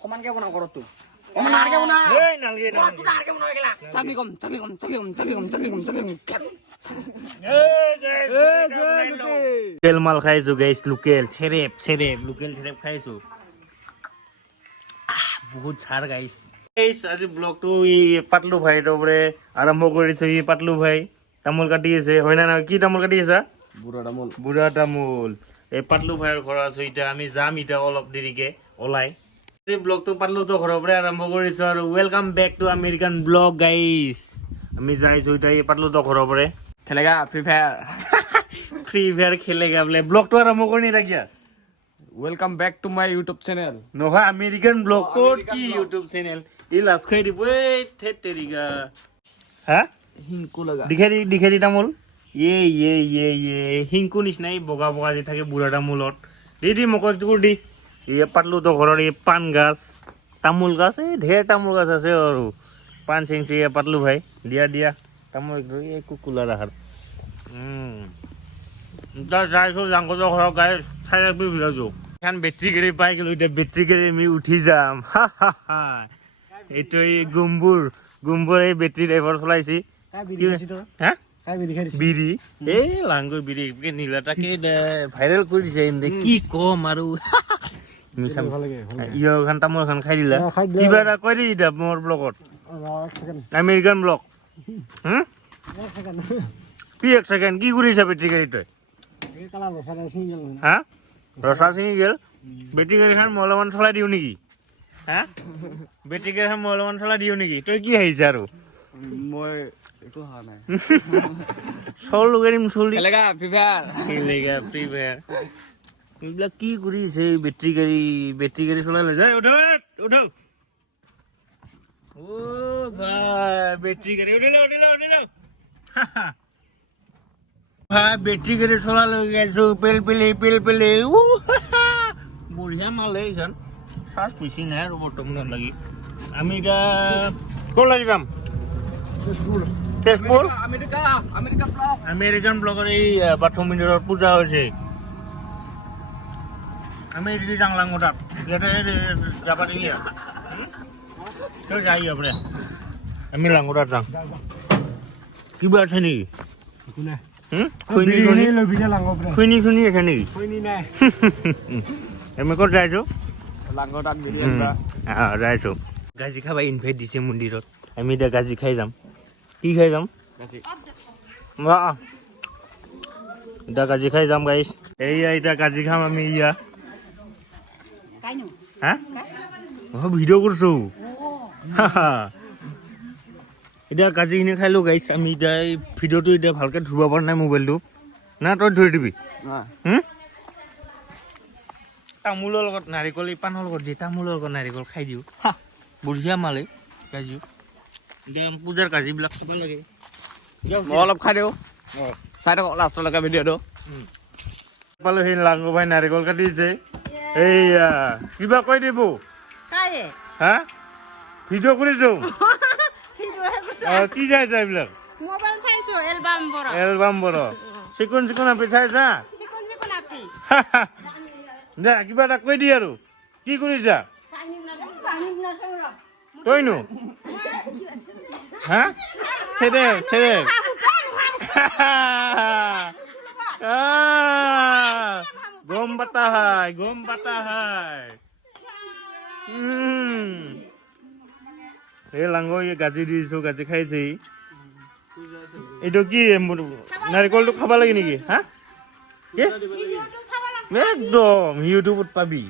সমানকে বনাও ঘৰটো সমানকে বনাও এই নালগে ঘৰটো ডাঙৰকে বনাও একেলা চাকলি কম লোকেল মাল খাইছো গাইস লোকেল ছেৰেপ লোকেল ছেৰেপ খাইছো বহুত ছাৰ গাইস আজি ব্লগটো পাতলু ভাইৰ পৰা আৰম্ভ কৰিছো পাতলু ভাই তামোল কাটি আছে হয় না কি তামোল কাটি আছা বুঢ়া তামোল এই পাতলু ভাইৰ ঘৰ আছো এতিয়া আমি যাম এতিয়া অলপ দেৰিকে ওলাই ব্লগটো পাতলুতো ঘৰৰ পৰা আৰম্ভ কৰিছো আৰু welcome back to American vlog guys আমি যাইছো এতিয়া পাতলুতো ঘৰৰ পৰা খেলেগা ফ্ৰী ফায়াৰ ফ্ৰী ফায়াৰ খেলেগা বোলে ব্লগটো আৰম্ভ কৰি নিৰাকিয়া welcome back to my YouTube channel নহয় আমেৰিকান ব্লগ কোড কি ইউটিউব চেনেল ই লাজ খাই দিব এই থেত তেৰিকা হা হিংকু লগা দিখেৰি তামোল হিংকু নিচিনাই বগা বগা যে থাকে বুঢ়া তামোলত দি মোক একটুকুৰ দি পাতলুতো ঘৰৰ এই পাণ গাছ তামোল গাছ এই ঢেৰ তামোল গাছ আছে আৰু পাণ চেংচি পাতলু ভাই দিয়া তামোল একদম এই কুকুলাৰ আহাৰ যাইছো জাংগজৰ ঘৰৰ গাই চাই ৰাখবি ভিলাইছো এখন বেটাৰী গাড়ী পাই গ'লো এতিয়া বেটাৰী গাড়ী আমি উঠি যাম এইটো এই গুম্বুৰ এই বেটাৰী ড্ৰাইভাৰ চলাইছি হা বিৰি এই লাংগৈ বিৰি নীলা তাকে ভাইৰেল কৰি দিছে কি কম আৰু ইখন তামোল এখন খাই দিলা কিবা এটা কৈ দি এতিয়া মোৰ ব্লগত আমেৰিকান ব্লগ কি এক ছেকেণ্ড কি কৰিছা বেটাৰী গাড়ী তই হা ৰচা ছিঙি গেল বেটাৰী গাড়ীখন মই অলপমান চলাই দিওঁ নেকি হা বেটাৰী গাড়ীখন মই অলপমান চলাই দিওঁ নেকি তই কি আহিছা আৰু মই একো হা নাই চল গাড়ী চলি খেলেগা ফ্ৰী ফায়াৰ খেলেগা ফ্ৰী ফায়াৰ এইবিলাক কি কৰিছে বেটাৰী গাড়ী চলাই লৈ যায় উঠ অ ভাই বেটাৰী গাড়ী উঠিল ভাই বেটাৰী গাড়ী চলাই লৈ গৈছো পেল বঢ়িয়া মাল এইখন ফাৰ্ষ্ট বেছি নাই আৰু বৰ্তমান লাগি আমি এতিয়া ক'ত লাগি যাম তেজপুৰ আমেৰিকান ব্লগৰ এই বাথৰুম মন্দিৰত পূজা হৈছে আমি এদিকে যাং লাংগো তাত ইয়াতে যাবা দিলি তই যাই après আমি লাংগো তাত যাং কিবা আছে নেকি খুইনি আছে নেকি আমি ক'ত যাইছো লাংগটাত যাইছো গাজি খাবা ইনভাইট দিছে মন্দিৰত আমি এতিয়া গাজি খাই যাম কি খাই যাম এতিয়া গাজি খাই যাম গাইছ এইয়া এতিয়া গাজি খাম আমি ইয়া হা মই ভিডিঅ' কৰিছো এতিয়া গাজিখিনি খাইলো গাইছ আমি এতিয়া এই ভিডিঅ'টো এতিয়া ভালকৈ ধৰিব পৰা নাই মোবাইলটো না তই ধৰি দিবি তামোলৰ লগত নাৰিকল এই পাণৰ লগত দিয়ে তামোলৰ লগত নাৰিকল খাই দিওঁ বঢ়িয়া মালে কাজিও এতিয়া পূজাৰ কাজিবিলাক খাব লাগে মই অলপ খাই দিওঁ চাই থাকক লাষ্টলৈকে ভিডিঅ'টো পালো সেই লাংগো ভাই নাৰিকল কাটি দিছে এইয়া কিবা কৈ দিব হা ভিডিঅ' কৰিছো কি চাইছা এইবিলাক এলবাম বৰ চিকুন আপি চাইছা দে কিবা এটা কৈ দি আৰু কি কৰিছা তইনো হা ছেড়ে গম পাতা হয় এই লাংগ গাজি দিছো গাজি খাইছে এইটো কি নাৰিকলটো খাব লাগে নেকি হা একদম ইউটিউবত পাবি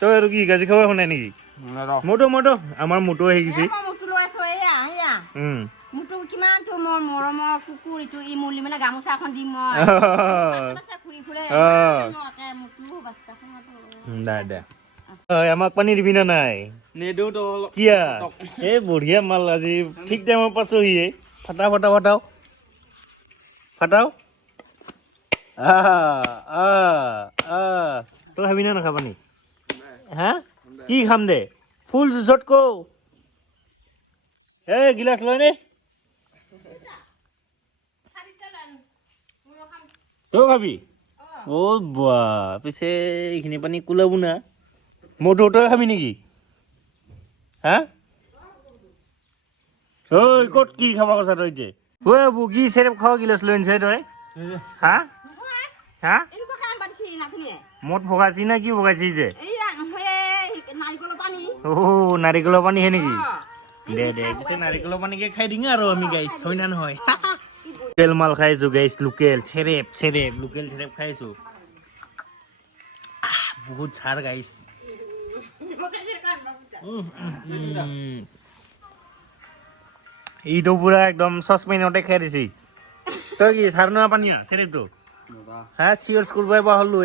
তই আৰু কি গাজি খাব শুনাই নেকি মটো আমাৰ মটো আহি গৈছে আমাক পানী দিবি না নাই কিয়া এই বঢ়িয়া মাল আজি ঠিক টাইমত পাইছোহি ফাটাও তই খাবি না নাখাবা নি হা কি খাম দে ফুল জুচত কো এই গিলাচ লয় নে তই খাবি অ' বা পিছে এইখিনি পানী কোলাবো না মধু তই খাবি নেকি হা ঐ ক'ত কি খাব কৈছা তই যে ঐ বুগি চেৰেপ খাৱ গিলাচ লৈ আনিছে তই হা হা মদ ভগাইছি না কি ভগাইছি যে নাৰিকলৰ পানী হে নেকি দে পিছে নাৰিকলৰ পানীকে খাই দিঙ আৰু আমি গাইছ হয় না নহয় লোকেল মাল খাইছো গাইছ লোকেল চেৰেপ লোকেল চেৰেপ খাইছো বহুত ছাৰ গাইছ এইটো পুৰা একদম চচপেনতে খাই দিছি তই কি ছাৰ নোৱা পানীয়া চেৰেপটো হা চিয়ৰ্ছ কৰিবই পৰা হ'লো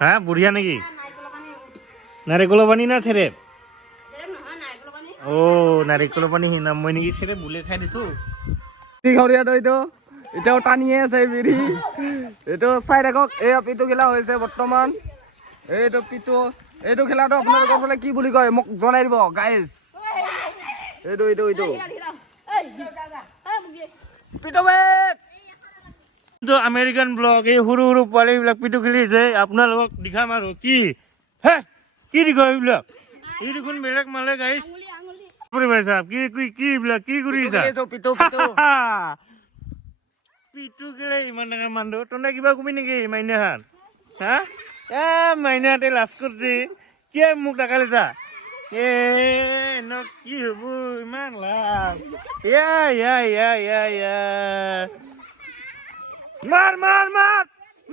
হা বঢ়িয়া নেকি নাৰিকলৰ পানী না চেৰেপ নাৰিকলৰ পানী নাম মই নেকি চেৰেপ বুলে খাই দিছো এতিয়াও টানিয়ে আছে বিৰি এইটো চাই থাকক এই পিটু খেলা হৈছে বৰ্তমান এইটো পিটু এইটো খেলাটো আপোনালোকৰ ফালে কি বুলি কয় মোক জনাই দিব গাইজ এইটো পিটু আমেৰিকান ব্লগ এই সৰু সৰু পোৱালিবিলাক পিটু খেলিছে আপোনালোকক দেখাম আৰু কি হে কি দেখো এইবিলাক এই দেখোন বেলেগ মালে গাইছ কি এইবিলাক কি কৰিছা পিটু খেলে ইমান ডাঙৰ মানুহ তহঁতে কিবা কবি নেকি মাইনাহাত হা মাইনাহাতে লাজ কৰিছে কি মোক ডাকালিছা কি হব ইমান লাভ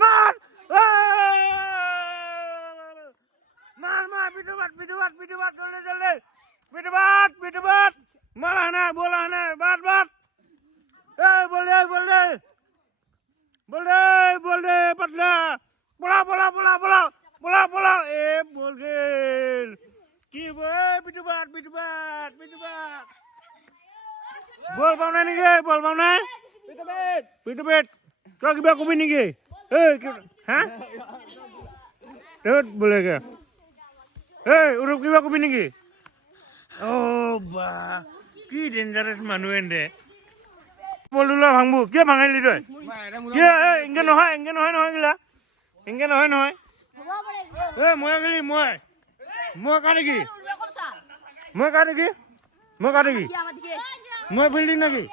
মাৰ পিটু বাট জলদি পিটু বাট মাৰ আহনা বল আহনা বাট बोल दे पतला बोला ए बोल गेल की पिटू बात बोल पावना निके बोल पावना पिटू बेट तो किबा कबि निके ए हां तेत बोले के ए उरुप किबा कबि निके ओ बा की डेंजरस मानु एंदे বলুলা ভাঙবো কিয় ভাঙাইলি তই কিয় এংগে নহয় গিলা এংগে নহয় মই গেলি মই কাটে কি মই ফিল্ডিং নাকি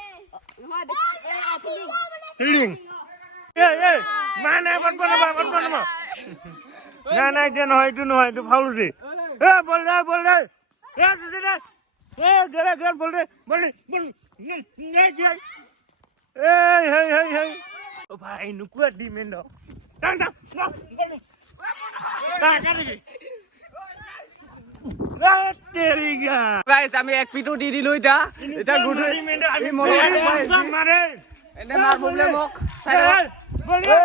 ফিল্ডিং নাই এতিয়া নহয় এইটো ফাউল হৈছে বল দে গেল বল দে Hey. Bhai, nukua di mendo. Tang. Teriga. Guys, আমি এক পিটু দি দিলো এটা গুডু এই মারে এনে মার বলে মোক সাইড বল দে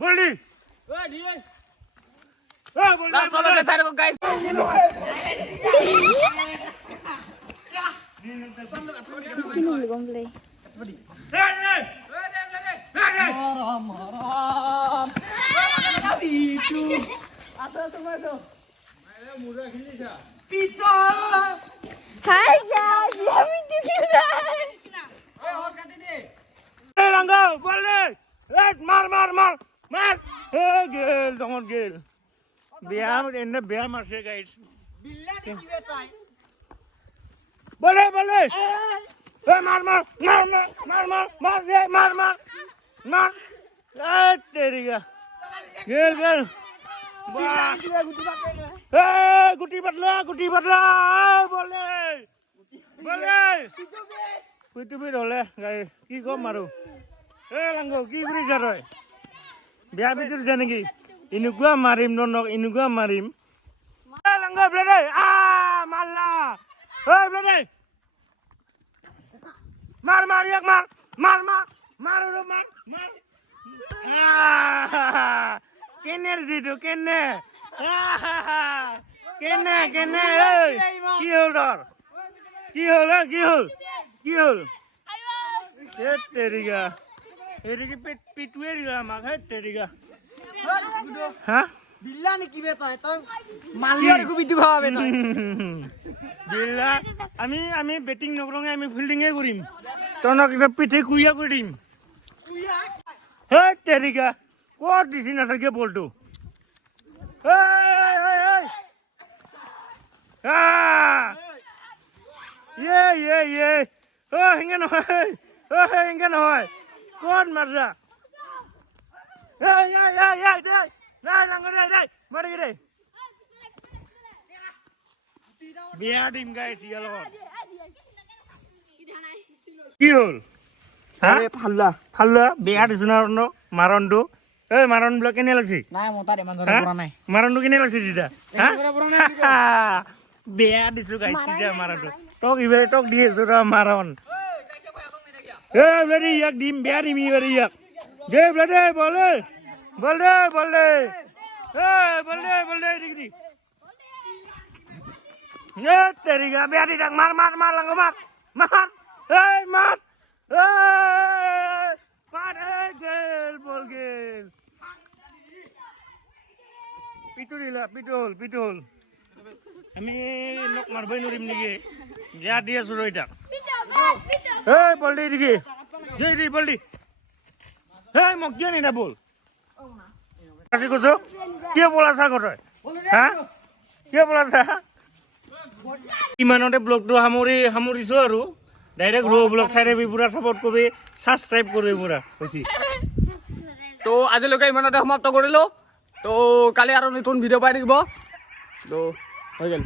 বলি লাস্ট বলতে side co guys Hi guys, having to kill that. Langga, boleh. Mar. Gel, don't gel. Biar ini biar masih guys. Boleh. Mar. Teriga. Gel. Guti batla. Boleh. Pitu hole, guys. Ki kom maru. Langgo, ki guri jaroy. Biar pitur janegi. Inugua marim nonok, inugua marim. Langgo blade. Malla. Blade. Mar. Kene situ, kene. Ki hol. Teriga. Ini pitu teriga, makanya teriga. Hah? বিল্লা নেকি বে তই মালিয়ার কো বিদু খাওয়াবে না বিল্লা আমি batting নকরঙে আমি fielding এ করিম তনক এটা পিঠে কুইয়া করিম হেই তেৰিকা ক'ত দিছি না চাগে বলটো হেঙ্গে নহয় হেঙ্গে নহয় ক'ত মাৰা বিয়া দিম গাইছ ইয়াৰ লগত কি হ'ল হা ফাল্লা ফাল্লা বিয়া দিছো না মাৰণটো এই মাৰণ বিলাক কেনে লাগছি নাই মোৰ তাত ইমান জনা পৰা নাই মাৰণটো কেনে লাগছি তেতিয়া বিয়া দিছো গাইছ তেতিয়া মাৰণটো তোক ইবাৰে তোক দি আছো ৰ মাৰণ ব্লাডি ইয়াক দিম বিয়া দিম ইবাৰে ইয়াক দে ব্লাডি বল দে বল দে বল দে বল দে বল দে দিগদি তেৰিকা বিয়া দি থাক মাৰ মাৰ মাৰ লাঙো মাৰ মাৰ মাৰ মাৰ গেল বল গেল পিটুল আমি নক মাৰবই নোৱাৰিম নেকি বিয়া দি আছো ৰ এতিয়া বল দে দিগি দে বল দি মোক কিয় নিনা বল আজি কৈছো কিয় পলাছা তই হা কিয় পলাছা ইমানতে ব্লগটো সামৰিছো আৰু ডাইৰেক্ট ৰ ব্লগ চাই দিবি পুৰা ছাপোৰ্ট কৰিবি ছাবস্ক্ৰাইব কৰিবি পুৰা কৈছি তো আজিলৈকে ইমানতে সমাপ্ত কৰিলোঁ তো কালি আৰু নতুন ভিডিঅ' পাই থাকিব তো হৈ গ'ল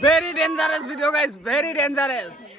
very dangerous video guys, very dangerous.